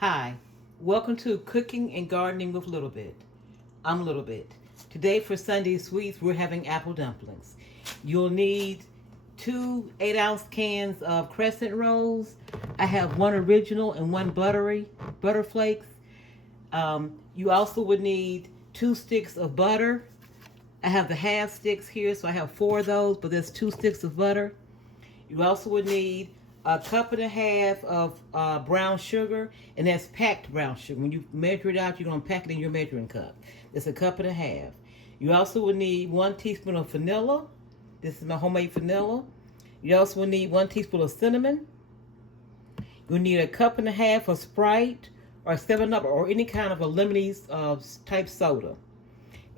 Hi, welcome to Cooking and Gardening with Little Bit. I'm Little Bit. Today for Sunday Sweets, we're having apple dumplings. You'll need two 8-ounce cans of crescent rolls. I have one original and one butter flakes. You also would need 2 sticks of butter. I have the half sticks here, so I have four of those, but there's 2 sticks of butter. You also would need a cup and a half of brown sugar, and that's packed brown sugar. When you measure it out, you're going to pack it in your measuring cup. It's a cup and a half. You also would need 1 teaspoon of vanilla. This is my homemade vanilla. You also will need 1 teaspoon of cinnamon. You'll need a cup and a half of Sprite or 7-Up or any kind of a lemonade type soda.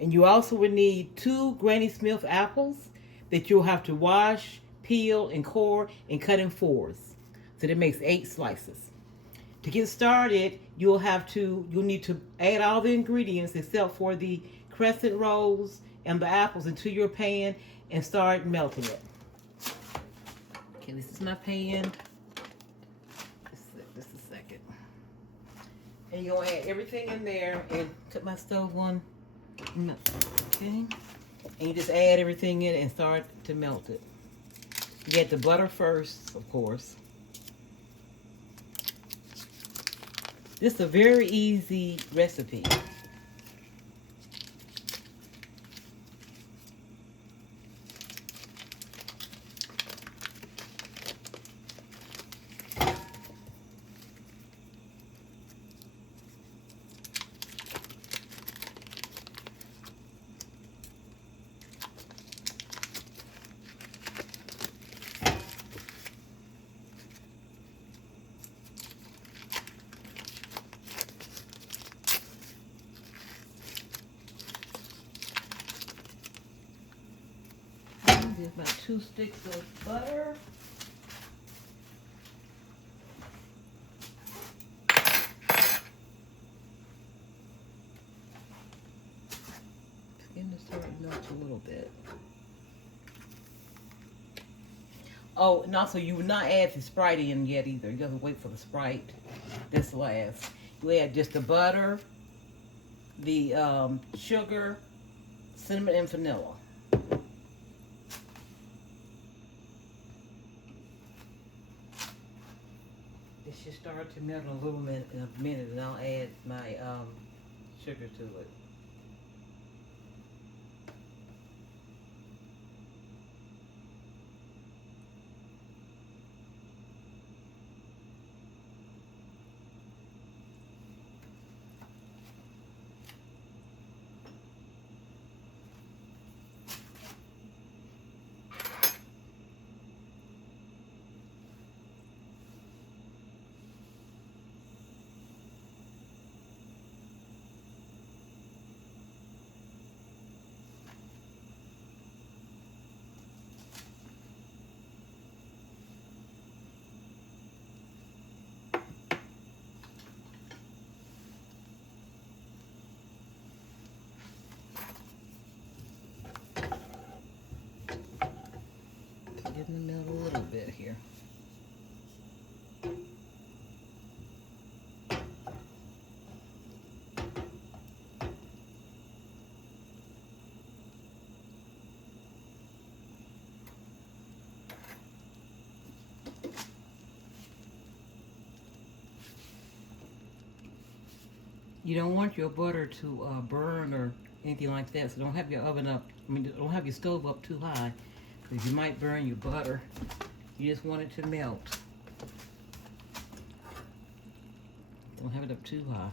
And you also would need 2 Granny Smith apples that you'll have to wash, peel, and core and cut in fours. So that makes 8 slices. To get started, you'll need to add all the ingredients except for the crescent rolls and the apples into your pan and start melting it. Okay, this is my pan. Just a second. And you're gonna add everything in there and cut my stove on. Okay. And you just add everything in and start to melt it. You add the butter first, of course. This is a very easy recipe. There's about 2 sticks of butter. Begin to start to melt a little bit. Oh, and also you would not add the Sprite in yet either. You have to wait for the Sprite. This last. You add just the butter, the sugar, cinnamon, and vanilla. It should start to melt in a minute, and I'll add my sugar to it. Get in the middle a little bit here. You don't want your butter to burn or anything like that, so don't have your oven up. Don't have your stove up too high, because you might burn your butter. You just want it to melt. Don't have it up too high.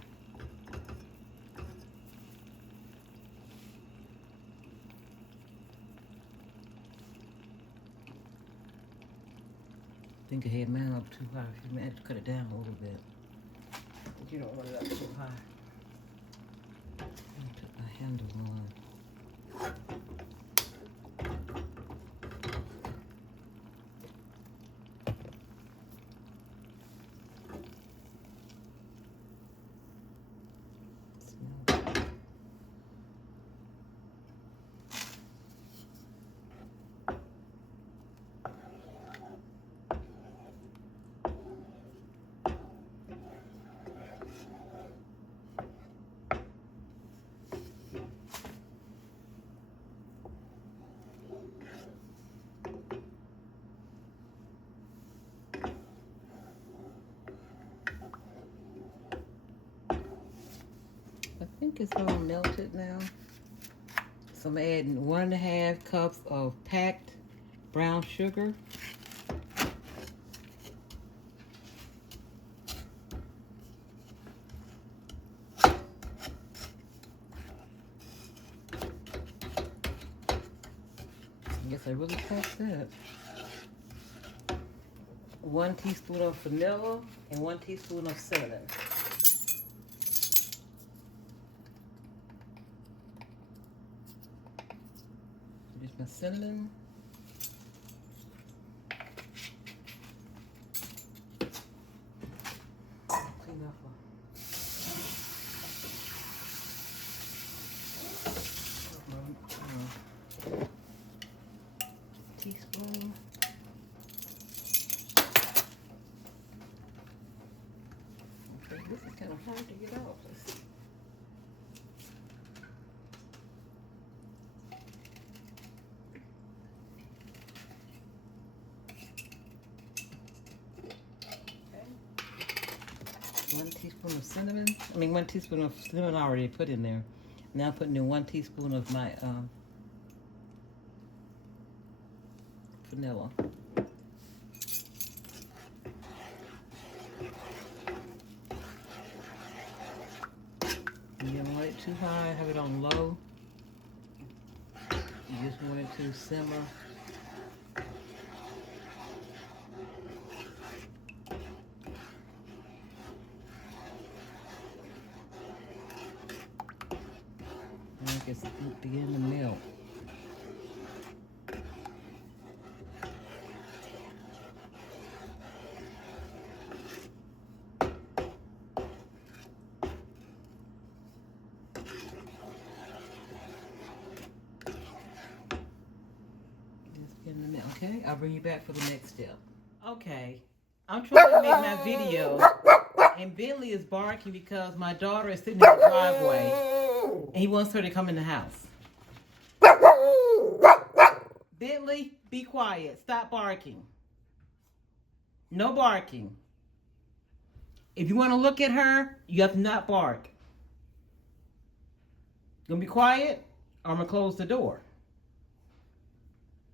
I think I had mine up too high. You might have to cut it down a little bit. But you don't want it up too high. I took my handle on. think it's all melted now. So I'm adding 1.5 cups of packed brown sugar. I guess I really packed that. 1 teaspoon of vanilla and 1 teaspoon of cinnamon. There's my cinnamon. Clean up a teaspoon. Okay, this is kind of hard to get off. Let's see. Okay. 1 teaspoon of cinnamon. 1 teaspoon of cinnamon I already put in there. Now I'm putting in 1 teaspoon of my vanilla. You don't want it too high, have it on low. You just want it to simmer. And it's beginning to melt. Okay, I'll bring you back for the next step. Okay, I'm trying to make my video, and Bentley is barking because my daughter is sitting in the driveway, and he wants her to come in the house. Bentley, be quiet. Stop barking. No barking. If you want to look at her, you have to not bark. You gonna be quiet, or I'm gonna close the door.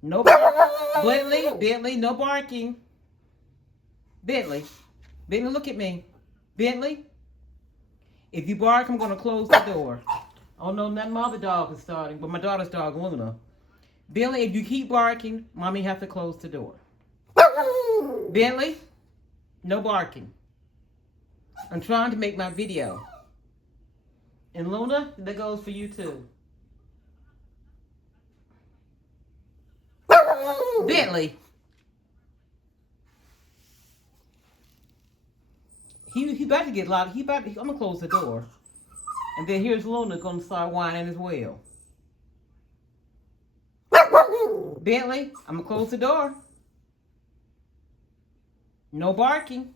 No barking. Bentley, no barking. Bentley, look at me. Bentley, if you bark, I'm going to close the door. Oh, no, not my other dog is starting, but my daughter's dog, Luna. Bentley, if you keep barking, Mommy have to close the door. Bentley, no barking. I'm trying to make my video. And Luna, that goes for you too. Bentley. He about to get loud. I'm gonna close the door. And then here's Luna gonna start whining as well. Bentley, I'm gonna close the door. No barking.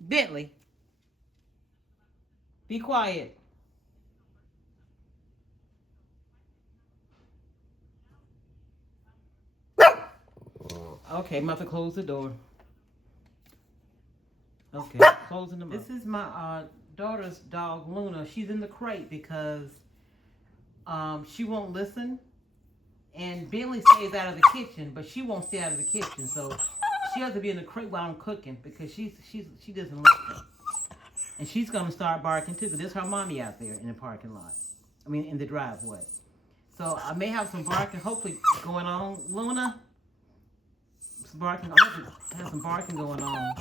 Bentley, be quiet. Okay, I'm about to close the door. Okay, closing them. This is my daughter's dog, Luna. She's in the crate because she won't listen. And Bentley stays out of the kitchen, but she won't stay out of the kitchen. So she has to be in the crate while I'm cooking because she doesn't listen. And she's going to start barking too because there's her mommy out there in the parking lot. In the driveway. So I may have some barking hopefully going on. Luna? Barking. I have some barking going on.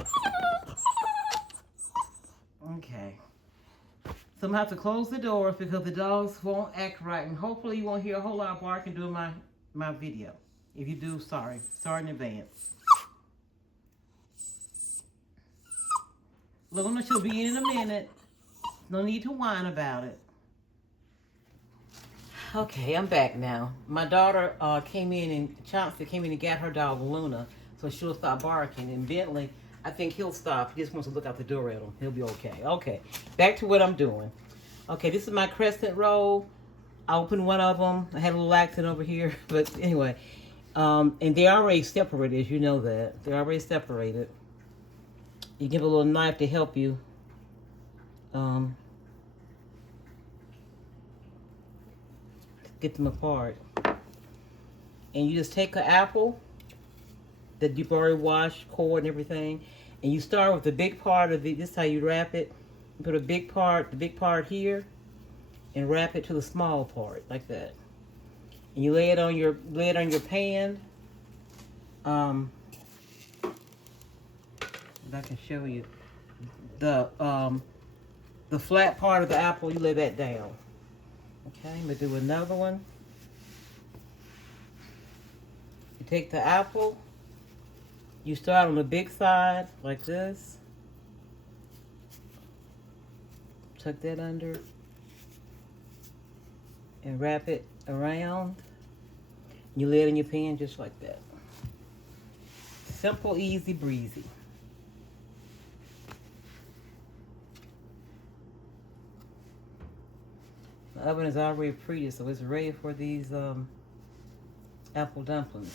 Okay. So I'm gonna have to close the doors because the dogs won't act right, and hopefully you won't hear a whole lot of barking during my video. If you do, sorry in advance. Luna, she'll be in a minute. No need to whine about it. Okay, I'm back now. My daughter came in and Chauncey came in and got her dog Luna, so she'll stop barking. And Bentley, I think he'll stop. He just wants to look out the door at him. He'll be okay. Okay, back to what I'm doing. Okay, this is my crescent roll. I opened one of them. I had a little accent over here, but anyway. And they're already separated, as you know that. They're already separated. You give a little knife to help you um, get them apart. And you just take an apple that you've already washed, core and everything, and you start with the big part of the. This is how you wrap it. You put the big part here, and wrap it to the small part like that. And you lay it on your pan. Um, if I can show you the flat part of the apple, you lay that down. Okay, I'm gonna do another one. You take the apple, you start on the big side like this. Tuck that under and wrap it around. You lay it in your pan just like that. Simple, easy, breezy. The oven is already preheated, so it's ready for these apple dumplings.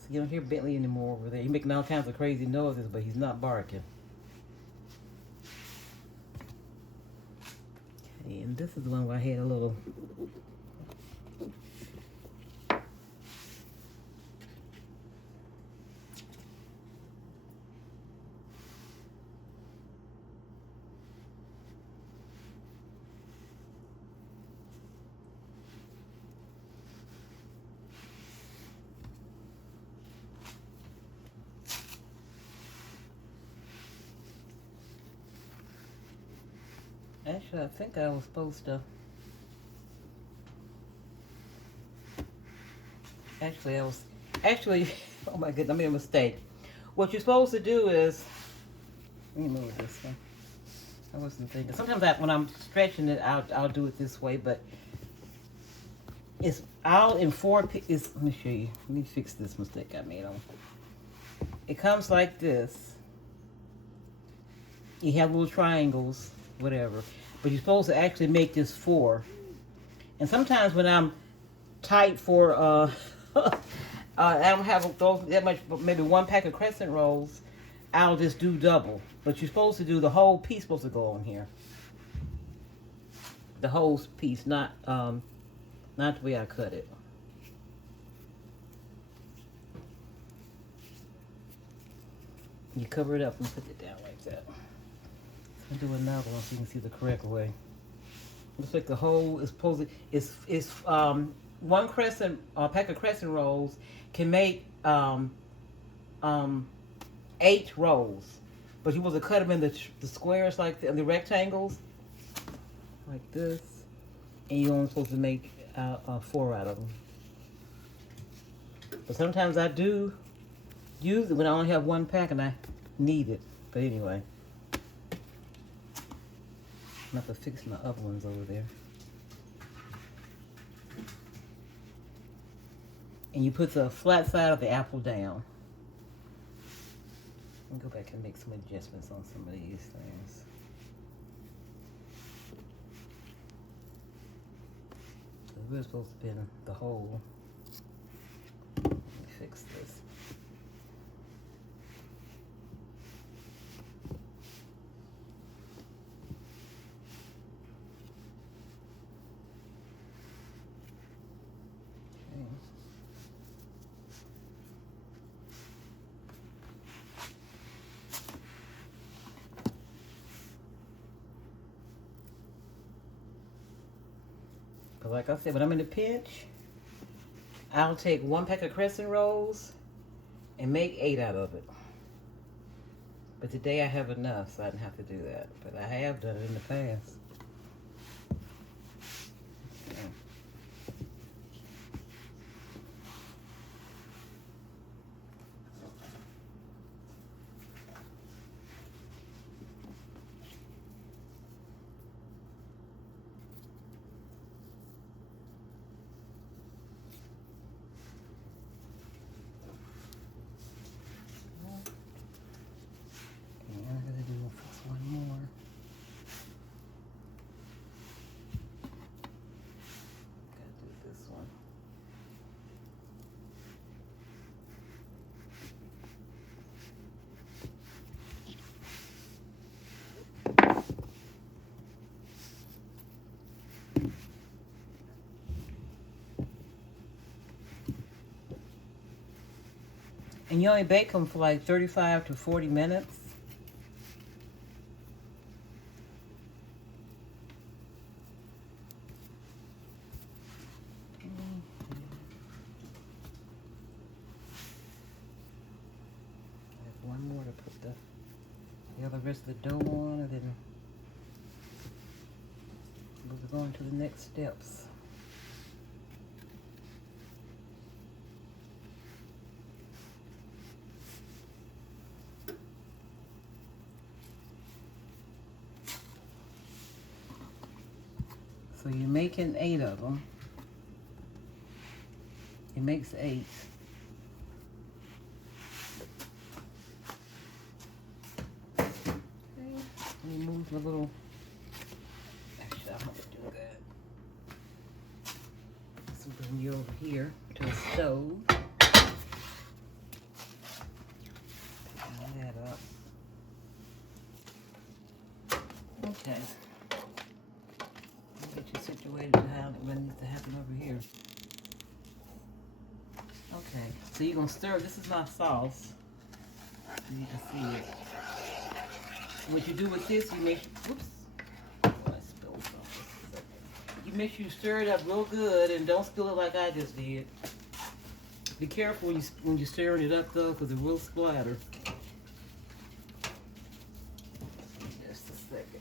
So you don't hear Bentley anymore over there. He's making all kinds of crazy noises, but he's not barking. Okay, and this is the one where I had a little Actually, I think I was supposed to. Actually, oh my goodness, I made a mistake. What you're supposed to do is, let me move this one. I wasn't thinking. Sometimes when I'm stretching it, I'll do it this way, but it's out in four pieces. Let me show you. Let me fix this mistake I made on. It comes like this. You have little triangles, whatever. But you're supposed to actually make this four. And sometimes when I'm tight for, I don't have that much, but maybe one pack of crescent rolls, I'll just do double. But you're supposed to do the whole piece supposed to go on here. The whole piece, not the way I cut it. You cover it up and put it down like that. I'll do another one so you can see the correct way. Looks like the whole is supposed to, it's one crescent, pack of crescent rolls can make 8 rolls, but you're supposed to cut them in the squares like the rectangles, like this, and you're only supposed to make 4 out of them. But sometimes I do use it when I only have one pack and I need it. But anyway. I'm going to fix my other ones over there. And you put the flat side of the apple down. I'll go back and make some adjustments on some of these things. We're supposed to pin the hole. Let me fix this. But like I said, when I'm in a pinch, I'll take 1 pack of crescent rolls and make 8 out of it. But today I have enough, so I didn't have to do that. But I have done it in the past. And you only bake them for like 35 to 40 minutes. One more to put the other rest of the dough on, and then we'll go on to the next steps. So you're making 8 of them. It makes 8. Remove the little, actually I'm going to do that. So bring you over here to the stove. Picking that up. Okay. Get you situated to how what needs to happen over here. Okay, so you're going to stir. This is my sauce. You can see it. What you do with this, you make, oops, oh, I spilled something. You make sure you stir it up real good and don't spill it like I just did. Be careful when you're stirring it up though, because it will splatter. Just a second.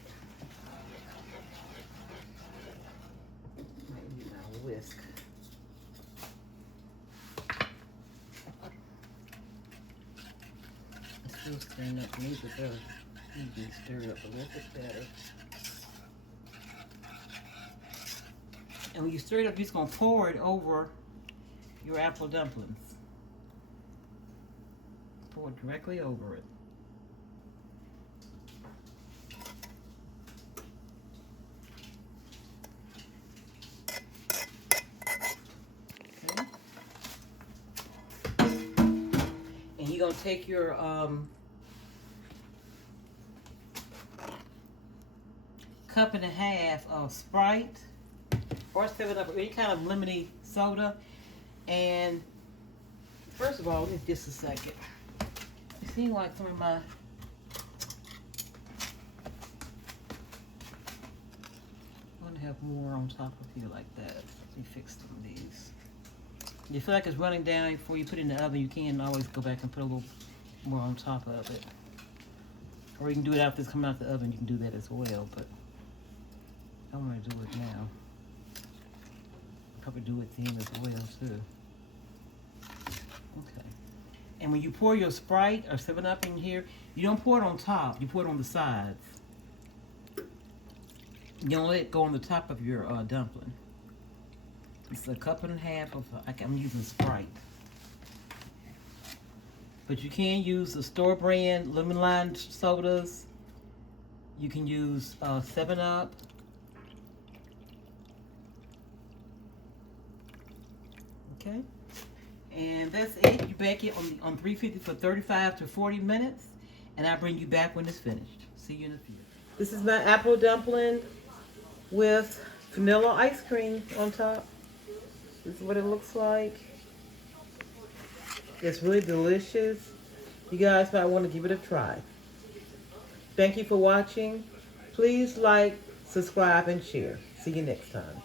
Might need my whisk. It's still stirring up a little bit better. You can stir it up a little bit better. And when you stir it up, you're just going to pour it over your apple dumplings. Pour it directly over it. Okay. And you're going to take your cup and a half of Sprite or 7-Up or any kind of lemony soda. And first of all, just a second. It seems like some of my I'm gonna have more on top of here like that. Let me fix some of these. If you feel like it's running down before you put it in the oven, you can always go back and put a little more on top of it. Or you can do it after it's coming out the oven, you can do that as well, but I'm going to do it now. I'll probably do it then as well, too. Okay. And when you pour your Sprite or 7-Up in here, you don't pour it on top. You pour it on the sides. You don't let it go on the top of your dumpling. It's a cup and a half of, I'm using Sprite. But you can use the store brand lemon lime sodas. You can use 7-Up. Okay, and that's it. You bake it on 350 for 35 to 40 minutes, and I'll bring you back when it's finished. See you in a few. This is my apple dumpling with vanilla ice cream on top. This is what it looks like. It's really delicious. You guys might want to give it a try. Thank you for watching. Please like, subscribe, and share. See you next time.